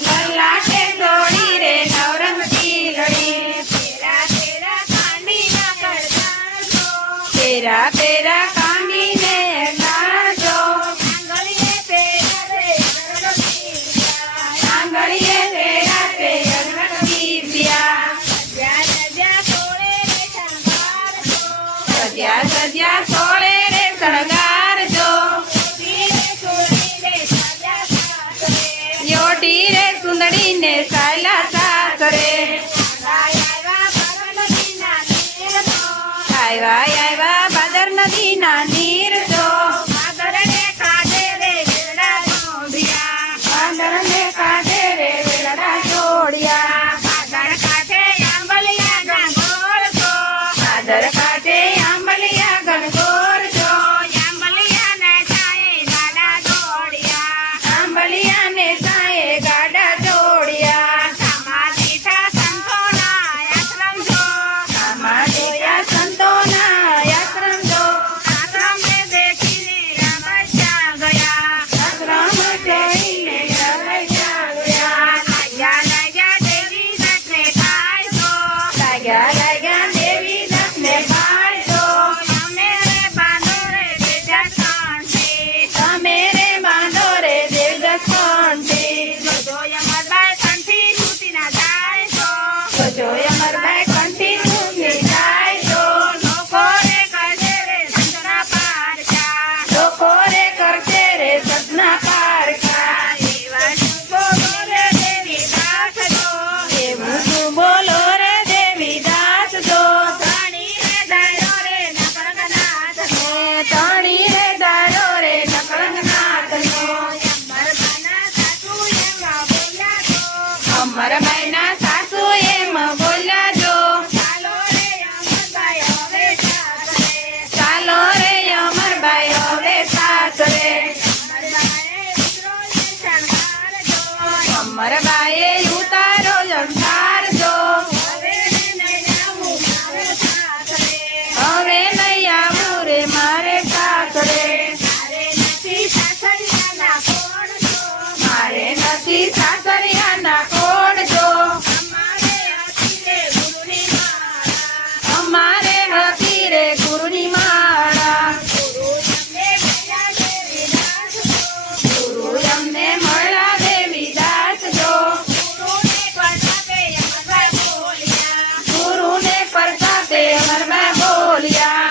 લલાટે સોડી રે નવરંગી લડી પેરા પેરા કાંડીને લાજો આંગળીએ પેરા તે અગરબત્તી દિયા સજ્યા સજ્યા સોળે રે શણગારજો યોટી રે સુંદડીને સાયલા સાસરે આવ્યા આવ્યા ભાદર નદીના નીર જો ભાદરને કાઢે રે વેલડા છોડિયા ભાદરને કાઢે રે વેલડા છોડિયા ભાદર કાઢે આંબલિયા ગણગોર જો ભાદર કાઢે આંબલિયા ગણગોર જો આંબલિયાને છાયે ગાડા દોડિયા આંબલિયાને છાયે ગાડા દોડિયા સમાધિઠા સંતોના આશ્રમ જો સમાધિયા સંતોના આશ્રમ જો આશ્રમે દેખીને રમૈયા ગયા આશ્રમ જઈને રમૈયા ગયા લાગ્યા દેવી દસને પાડજો લાગ્યા દેવી દસને પાડજો તમે રે બાંધો રે દેવદસ કંઠી તમે રે બાંધો રે દેવદસ કંઠી જોજો અમરબાઈ કંઠી તૂટી ના જાય જો જોજો અમરબાઈ કંઠી તૂટી જાય જો લોકો રે કરશે રે સંતના પારકા લોકો રે કરશે રે સંતના પારકા એવા શું બોલો રે દેવી દાસ જો એવું શું બોલો રે દેવી દાસ જો ધણી રે દાડો રે નકળંગનાથ નો ધણી રે દાડો રે નકળંગનાથ નો અમરબાઈના સાસુ એમ બોલ્યા જો ચાલો રે અમરબાઈ હવે સાસરે અમરબાઈએ ઉતારો સંસાર જો હવે નહીં આવું રે મારે સાસરે મારે નથી સાસરિયાના કોડ જો અમારે હતી રે ગુરુની માળા ગુરુ અમને મળ્યા દેવી દાસ જો ગુરુને પરસાતે અમરબાઈ બોલ્યા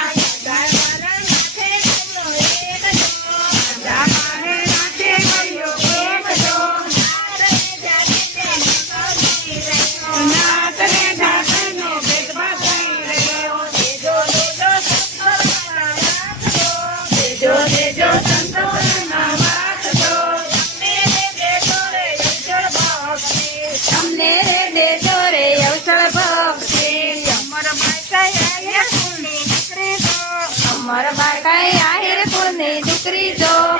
દેજો સંતોષના વાત જો તમને રે દેજો રે અવસર ભક્તિ અમરબાઈ આહિર કુળની દીકરી જો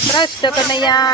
ભ્રષ્ટ કનૈયા